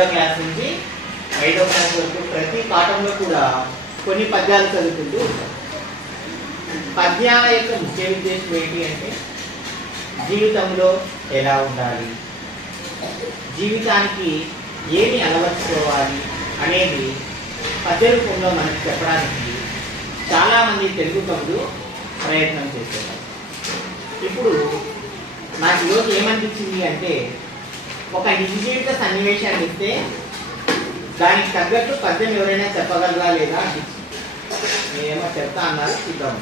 ఒకటో క్లాస్ నుంచి ఐదో క్లాస్ వరకు ప్రతి పాఠంలో కూడా కొన్ని పద్యాలు చదువుకుంటూ ఉంటాం. పద్యాల యొక్క ముఖ్య ఉద్దేశం ఏంటి అంటే జీవితంలో ఎలా ఉండాలి? జీవితానికి ఏమి అలవర్చుకోవాలి అనేది పద్య రూపంలో మనకు చెప్పడానికి చాలామంది తెలుగు కవులు ప్రయత్నం చేస్తున్నారు. ఇప్పుడు నాకు ఈరోజు ఏమనిపించింది అంటే ఒక నిజ జీవిత సన్నివేశాన్ని ఇస్తే దానికి తగ్గట్టు పద్యం ఎవరైనా చెప్పగలరా లేదా అనిపించింది నేనేమో చెప్తా అన్నారు చూద్దాం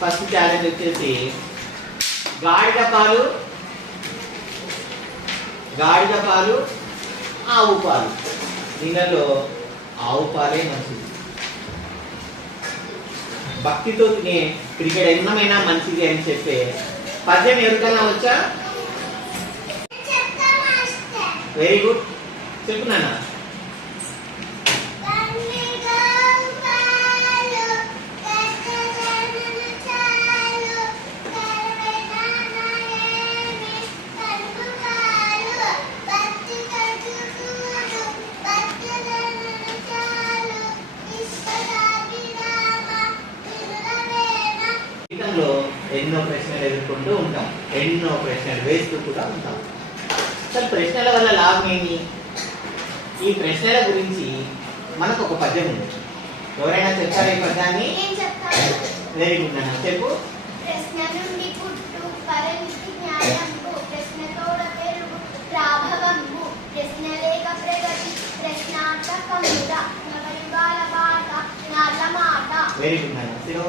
ఫస్ట్ ఛాలెంజ్ వచ్చేసి గాడిద పాలు గాడిద పాలు ఆవు పాలు. దీనిలో ఆవు పాలే మంచిది. భక్తితో తినే క్రికెట్ ఎన్నమైనా మంచిది అని చెప్పే పద్యం ఎవరికైనా వచ్చా? వెరీ గుడ్ చెప్పు నాన్న ఎన్నో ప్రశ్నలు ఎదుర్కొంటూ ఉంటాం. ఎన్నో ప్రశ్నలు వేస్తూ కూడా ఉంటాం. అసలు ప్రశ్నల వల్ల లాభం ఏమి ఈ ప్రశ్నల గురించి మనకు ఒక పద్యం ఉంది. ఎవరైనా చెప్తారా ఈ పద్యాన్ని? వెరీ గుడ్ నాన్న. చెప్పు. వెరీ గుడ్ సిరో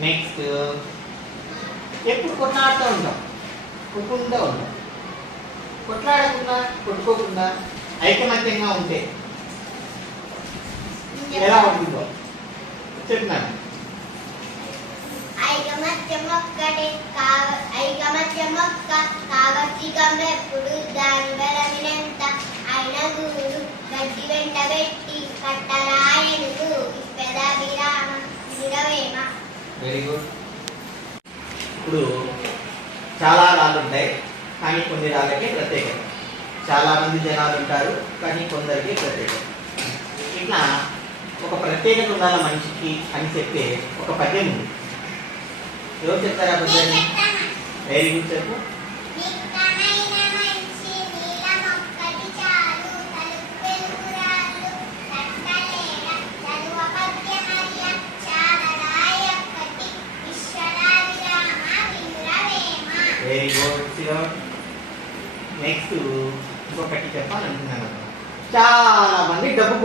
నెక్స్ట్ ఎప్పుడు కొట్లాడుతూ ఉంటాం? కొట్టుకుంటూ ఉంటాం. కొట్లాడకుండా కొట్టుకోకుండా ఐకమత్యంగా ఉంటే ఎలా ఉంటుందో చెప్తున్నాను కావ దాని బలమినంత గురు గడ్డి వెంట పెట్టి కట్టరాయనుకు వెరీ గుడ్ ఇప్పుడు చాలా రాళ్ళు ఉంటాయి కానీ కొన్ని రాళ్ళకి ప్రత్యేకత. చాలా మంది జనాలు ఉంటారు కానీ కొందరికి ప్రత్యేకత. ఇట్లా ఒక ప్రత్యేకత ఉండాలి మనిషికి అని చెప్పే ఒక పద్యం ఉంది. ఎవరు చెప్తారా పద్యాన్ని? వెరీ గుడ్ చెప్పు. వెరీ గుడ్ సియోర్ నెక్స్ట్ ఇంకొకటి చెప్పాలనుకున్నాను. చాలా మంది డబ్బు